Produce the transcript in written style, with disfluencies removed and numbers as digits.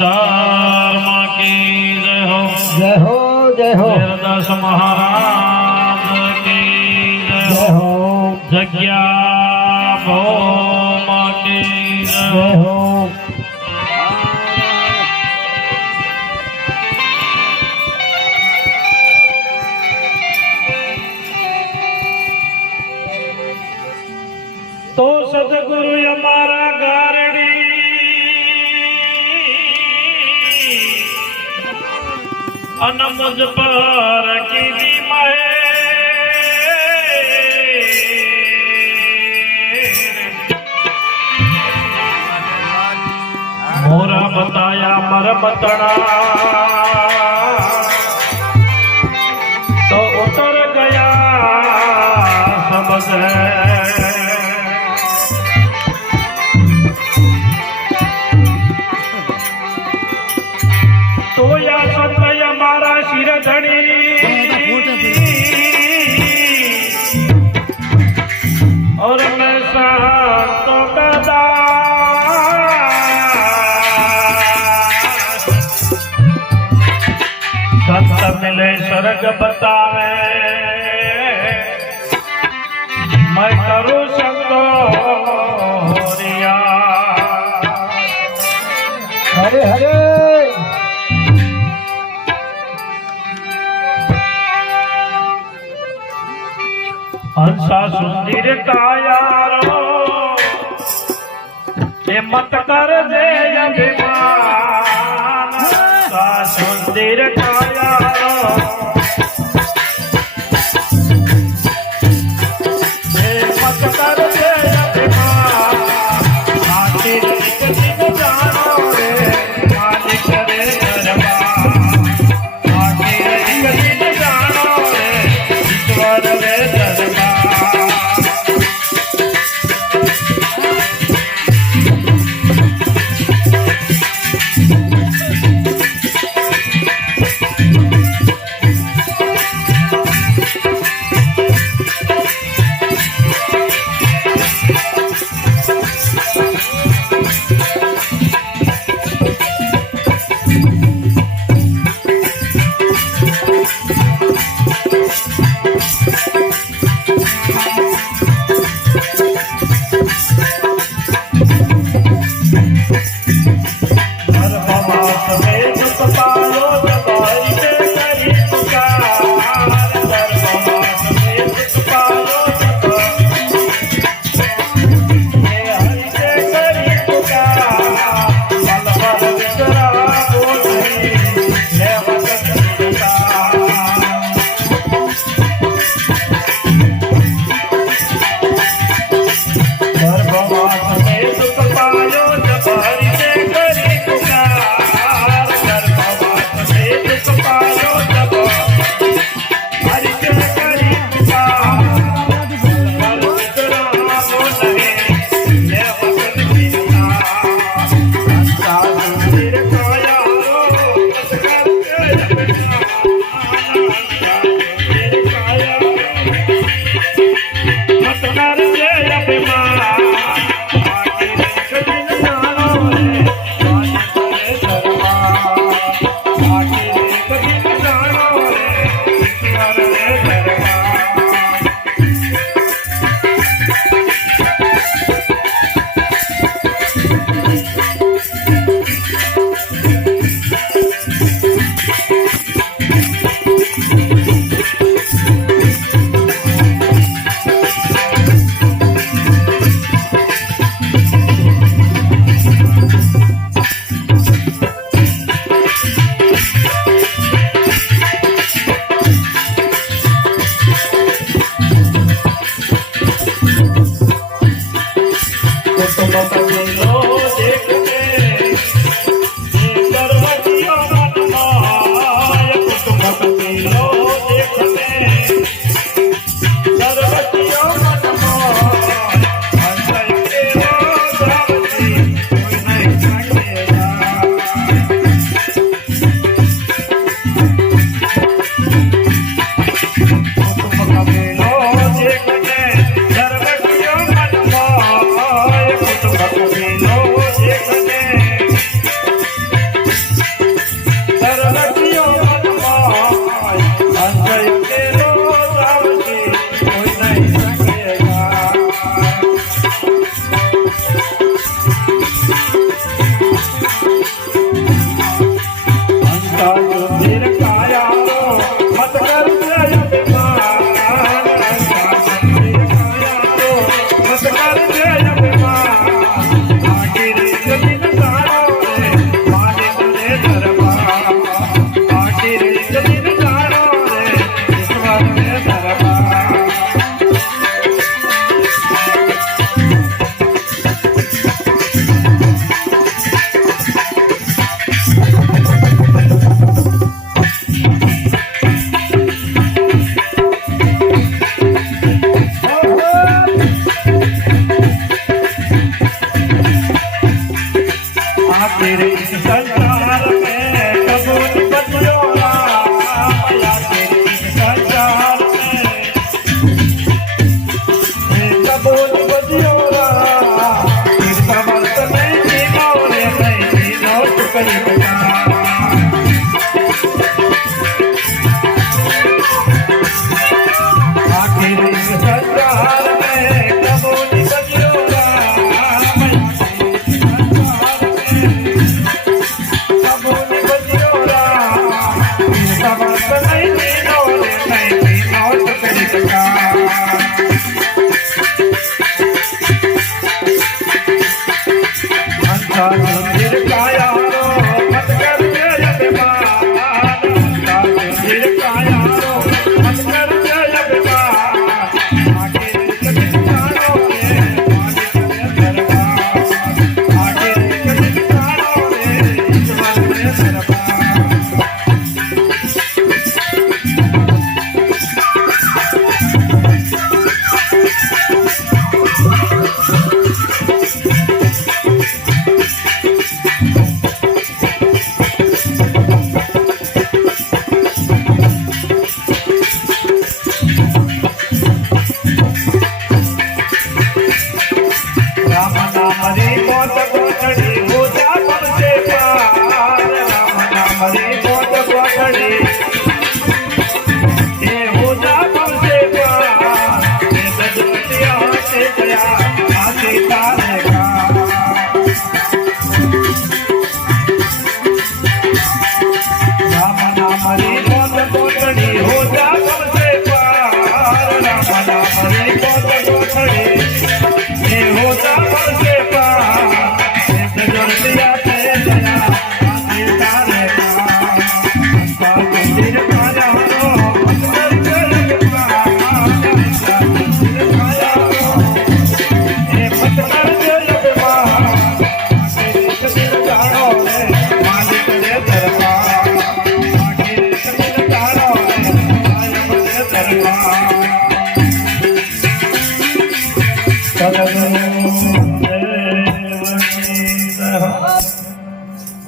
धर्म की जय हो। जय हो जय हो। वीरदास महाराज की जय हो। जग्या भौम की जय हो। तो सदगुरु हमारा गारड़ी अन मुझ पर की मोरा बताया मर मतड़ा तो उतर गया समझ तो या सत्य हमारा शिर धड़ी और मैं संतो का दास संत मिले स्वर्ग बतावे मैं करूँ संतोरिया। हरे हरे। हंसा सुंदर कायारो ये मत कर दे अभिमान। हंसा सुंदर कायारो ये मत कर दे अभिमान। आखिर एक दिन जानो रे मालिक रे दरबार। आखिर एक दिन जानो रे ईश्वर रे दरबार। संसार में कबूल बजियो राम आके संसार में कबूल बजियो राम इस समर्थ में जीनो रे नहीं जीनो शुक्र बता आखिर इस संसार में कबूल बजियो राम आके संसार में